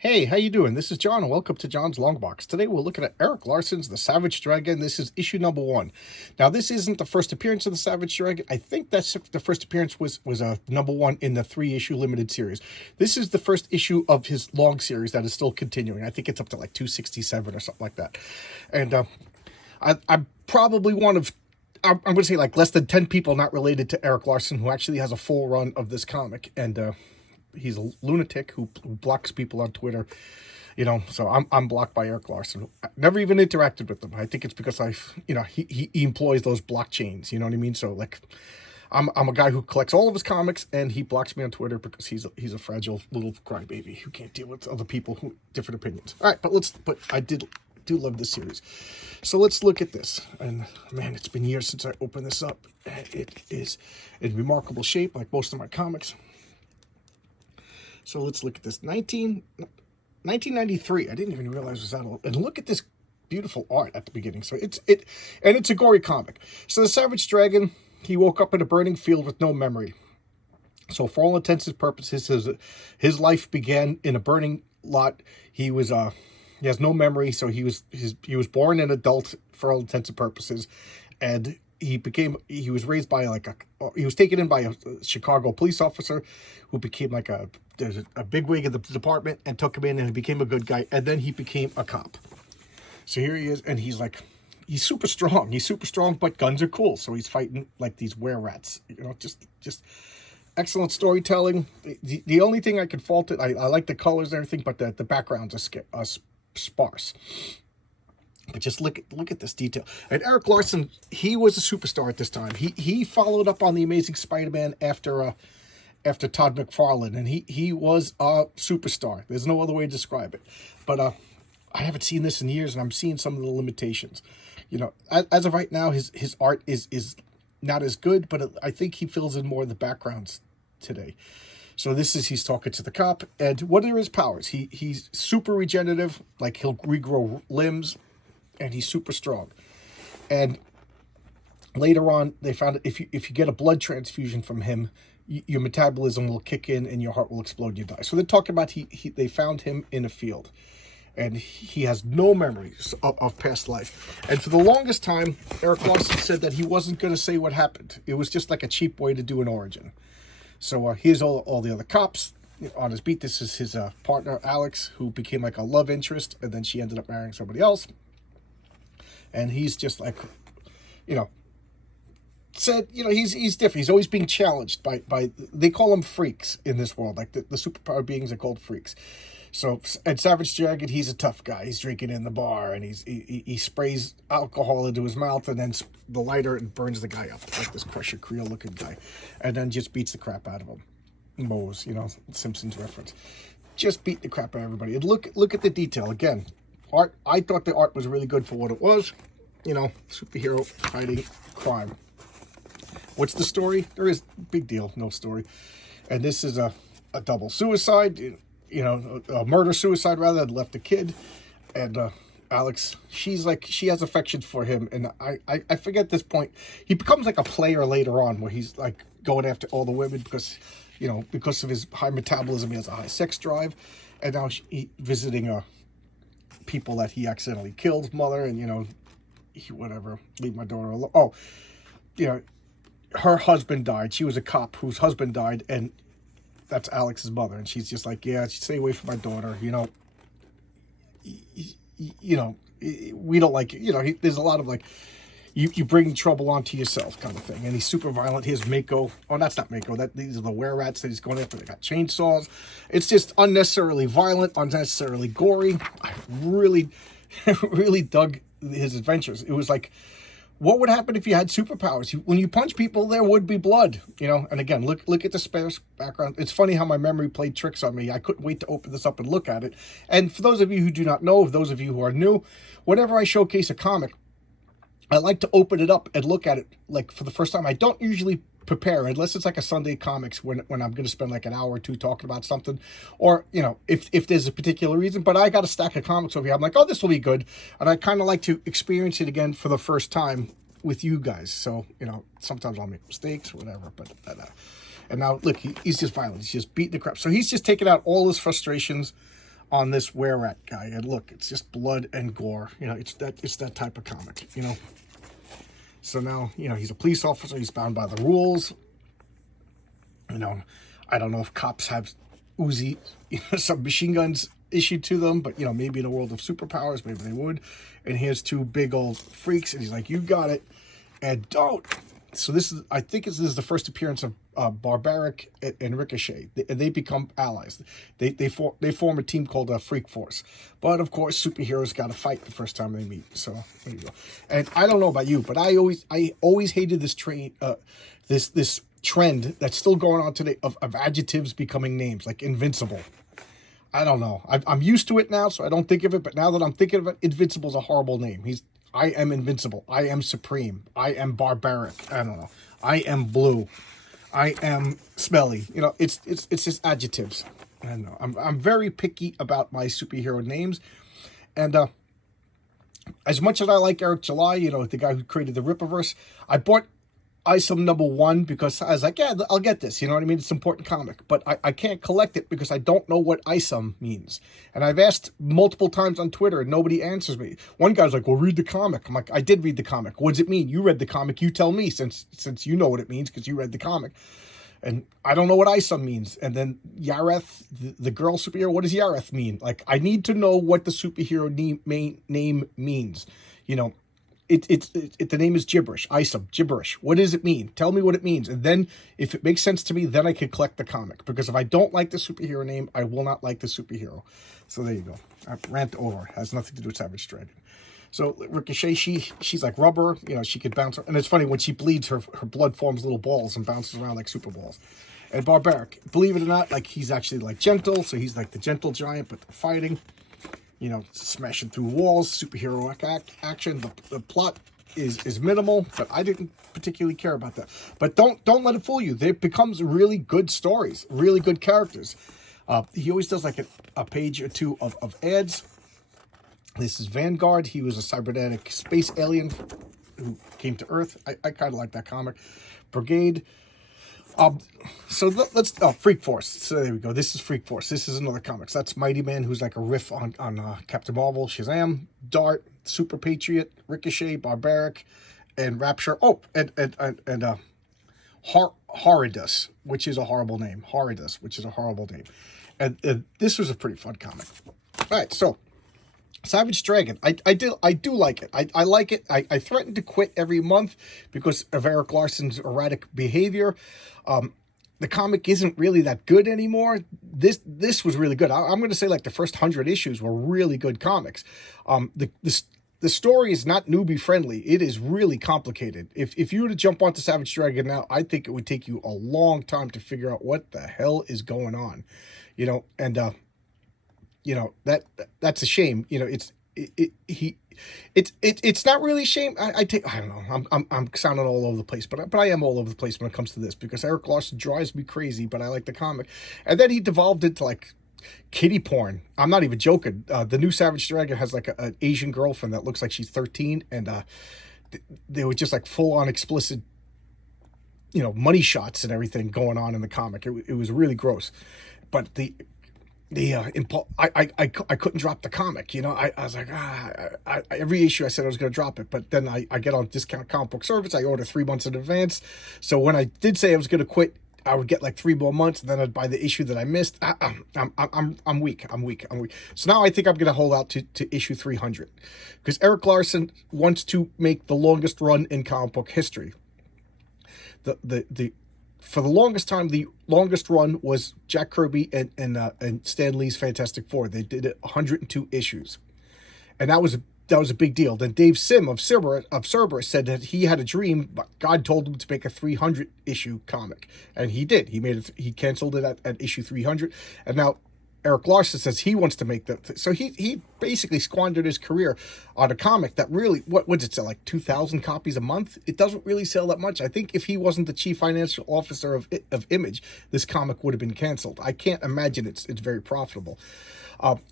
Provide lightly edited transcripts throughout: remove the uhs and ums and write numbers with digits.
Hey, how you doing? This is John, and welcome to John's Longbox. Today we're looking at Erik Larsen's The Savage Dragon. This is issue number 1. Now, this isn't the first appearance of the Savage Dragon. I think that's the first appearance was number 1 in the 3-issue limited series. This is the first issue of his long series that is still continuing. I think it's up to like 267 or something like that. And I'm probably one of, I'm going to say like less than 10 people not related to Erik Larsen who actually has a full run of this comic. And he's a lunatic who blocks people on Twitter, so I'm blocked by Erik Larsen. I never even interacted with him. I think it's because he employs those blockchains, you know what I mean? So like I'm a guy who collects all of his comics, and he blocks me on Twitter because he's a fragile little crybaby who can't deal with other people who different opinions. All right, but I do love this series. So let's look at this. And man, it's been years since I opened this up. It is in remarkable shape, like most of my comics. So let's look at this. 1993. I didn't even realize it was that old. And look at this beautiful art at the beginning. So it's a gory comic. So the Savage Dragon, he woke up in a burning field with no memory. So for all intents and purposes, his life began in a burning lot. He has no memory. So he was born an adult for all intents and purposes, and he was raised by he was taken in by a Chicago police officer who became like a bigwig of the department and took him in, and he became a good guy, and then he became a cop. So here he is, and he's super strong. He's super strong, but guns are cool. So he's fighting like these were-rats, just excellent storytelling. The only thing I could fault it, I like the colors and everything, but the backgrounds are sparse. But just look at this detail. And Erik Larsen, he was a superstar at this time. He followed up on the Amazing Spider-Man after Todd McFarlane, and he was a superstar. There's no other way to describe it. But I haven't seen this in years, and I'm seeing some of the limitations. As of right now, his art is not as good, but I think he fills in more of the backgrounds today. So he's talking to the cop, and what are his powers? He's super regenerative, like he'll regrow limbs, and he's super strong. And later on, they found that if you get a blood transfusion from him, your metabolism will kick in and your heart will explode and you die. So they're talking about they found him in a field, and he has no memories of past life. And for the longest time, Erik Larsen said that he wasn't going to say what happened. It was just like a cheap way to do an origin. So here's all the other cops on his beat. This is his partner, Alex, who became like a love interest, and then she ended up marrying somebody else. And he's just like, said, he's different. He's always being challenged by they call them freaks in this world. Like the superpower beings are called freaks. So, and Savage Dragon, he's a tough guy. He's drinking in the bar, and he sprays alcohol into his mouth, and then the lighter, and burns the guy up, like this Crusher Creel looking guy, and then just beats the crap out of him. Moe's, Simpsons reference. Just beat the crap out of everybody. And look at the detail again. Art, I thought the art was really good for what it was. Superhero fighting crime. What's the story? There is big deal, no story. And this is a double suicide, a murder-suicide rather, that left a kid. And Alex, she has affection for him. And I forget this point. He becomes like a player later on where he's like going after all the women because of his high metabolism, he has a high sex drive. And now he's visiting people that he accidentally killed, mother, and whatever, leave my daughter alone. Oh, her husband died. She was a cop whose husband died, and that's Alex's mother, and she's just like, yeah, stay away from my daughter. We don't like it. There's a lot of like, you bring trouble onto yourself kind of thing. And he's super violent. Here's Mako. Oh, that's not Mako. These are the were-rats that he's going after. They got chainsaws. It's just unnecessarily violent, unnecessarily gory. I really, really dug his adventures. It was like, what would happen if you had superpowers? When you punch people, there would be blood, And again, look at the sparse background. It's funny how my memory played tricks on me. I couldn't wait to open this up and look at it. And for those of you who do not know, those of you who are new, whenever I showcase a comic, I like to open it up and look at it like for the first time. I don't usually prepare unless it's like a Sunday comics when I'm going to spend like an hour or two talking about something, or if there's a particular reason. But I got a stack of comics over here. I'm like, oh, this will be good, and I kind of like to experience it again for the first time with you guys. So sometimes I'll make mistakes, whatever. But and now look, he's just violent. He's just beating the crap. So he's just taking out all his frustrations on this Were Rat guy. And look, it's just blood and gore. You know, it's that type of comic, you know. So now, you know, he's a police officer. He's bound by the rules. You know, I don't know if cops have Uzi, you know, some machine guns issued to them, but, you know, maybe in a world of superpowers, maybe they would. And here's two big old freaks, and he's like, you got it, and don't. So this is, I think this is the first appearance of Barbaric and Ricochet, and they become allies. They form a team called Freak Force. But of course, superheroes got to fight the first time they meet. So there you go. And I don't know about you, but I always hated this this trend that's still going on today of adjectives becoming names, like Invincible. I don't know. I'm used to it now, so I don't think of it. But now that I'm thinking of it, Invincible's a horrible name. I am invincible. I am supreme. I am barbaric. I don't know. I am blue. I am smelly. You know, it's just adjectives. I don't know. I'm very picky about my superhero names, and as much as I like Eric July, you know, the guy who created the Rippaverse, I bought Isom #1 because I was like, yeah, I'll get this. You know what I mean? It's an important comic. But I can't collect it because I don't know what Isom means. And I've asked multiple times on Twitter and nobody answers me. One guy's like, well, read the comic. I'm like, I did read the comic. What does it mean? You read the comic. You tell me since you know what it means because you read the comic. And I don't know what Isom means. And then Yareth, the girl superhero, what does Yareth mean? Like, I need to know what the superhero name means. You know, the name is gibberish. Isom, gibberish. What does it mean? Tell me what it means. And then if it makes sense to me, then I can collect the comic. Because if I don't like the superhero name, I will not like the superhero. So there you go. Rant over. Has nothing to do with Savage Dragon. So Ricochet, she's like rubber. You know, she could bounce. And it's funny, when she bleeds, her blood forms little balls and bounces around like super balls. And Barbaric, believe it or not, like he's actually like gentle. So he's like the gentle giant, but they're fighting. You know, smashing through walls, superhero action. The plot is minimal, but I didn't particularly care about that. But don't let it fool you. It becomes really good stories, really good characters. He always does like a page or two of ads. This is Vanguard. He was a cybernetic space alien who came to Earth. I kind of like that comic. Brigade. So let's Freak Force. So there we go. This is Freak Force. This is another comics. That's Mighty Man, who's like a riff on Captain Marvel, Shazam, Dart, Super Patriot, Ricochet, Barbaric, and Rapture. Oh, and Horridus, which is a horrible name. Horridus, which is a horrible name. And this was a pretty fun comic. All right, so Savage Dragon. I do like it. I like it. I threaten to quit every month because of Erik Larsen's erratic behavior. The comic isn't really that good anymore. This was really good. I'm going to say like the first 100 issues were really good comics. The story is not newbie friendly. It is really complicated. If you were to jump onto Savage Dragon now, I think it would take you a long time to figure out what the hell is going on. You know, and you know, that's a shame. You know, it's not really a shame. I don't know. I'm sounding all over the place, but I am all over the place when it comes to this because Erik Larsen drives me crazy, but I like the comic. And then he devolved into like kitty porn. I'm not even joking. The new Savage Dragon has like an Asian girlfriend that looks like she's 13, and they were just like full on explicit, you know, money shots and everything going on in the comic. It was really gross, but I couldn't drop the comic. You know, I was like, every issue I said I was going to drop it, but then I get on discount comic book service. I order 3 months in advance. So when I did say I was going to quit, I would get like 3 more months, and then I'd buy the issue that I missed. I'm weak. So now I think I'm going to hold out to issue 300 because Erik Larsen wants to make the longest run in comic book history. For the longest time, the longest run was Jack Kirby and Stan Lee's Fantastic Four. They did it 102 issues, and that was a big deal. Then Dave Sim of Cerberus said that he had a dream, but God told him to make a 300 issue comic, and he did. He canceled it at issue 300, and now Erik Larsen says he wants to make that. So he basically squandered his career on a comic that really, what did it sell, like 2,000 copies a month? It doesn't really sell that much. I think if he wasn't the chief financial officer of Image, this comic would have been canceled. I can't imagine it's very profitable.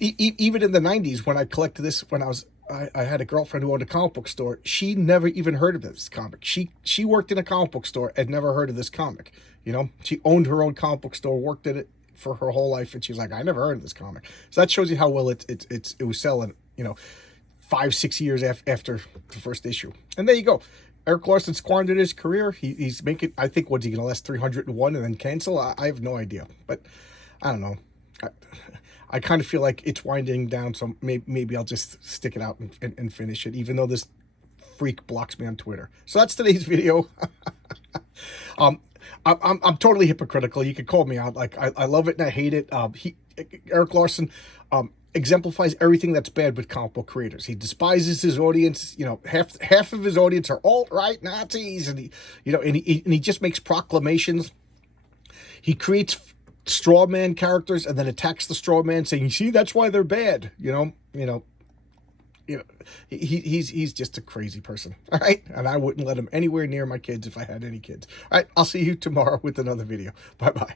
Even in the 90s, when I collected this, when I had a girlfriend who owned a comic book store. She never even heard of this comic. She worked in a comic book store and never heard of this comic. You know, she owned her own comic book store, worked at it for her whole life, and she's like, I never heard of this comic. So that shows you how well it was selling, 5-6 years after the first issue. And there you go. Erik Larsen squandered his career. He's making, I think, what's he going to last 301 and then cancel? I have no idea. But I don't know. I kind of feel like it's winding down, so maybe I'll just stick it out and finish it, even though this freak blocks me on Twitter. So that's today's video. I'm totally hypocritical. You could call me out. Like, I love it and I hate it. Erik Larsen exemplifies everything that's bad with comic book creators. He despises his audience. Half of his audience are alt-right Nazis, and he just makes proclamations. He creates straw man characters and then attacks the straw man, saying, "You see, that's why they're bad." He's just a crazy person. All right, and I wouldn't let him anywhere near my kids if I had any kids. All right, I'll see you tomorrow with another video. Bye bye.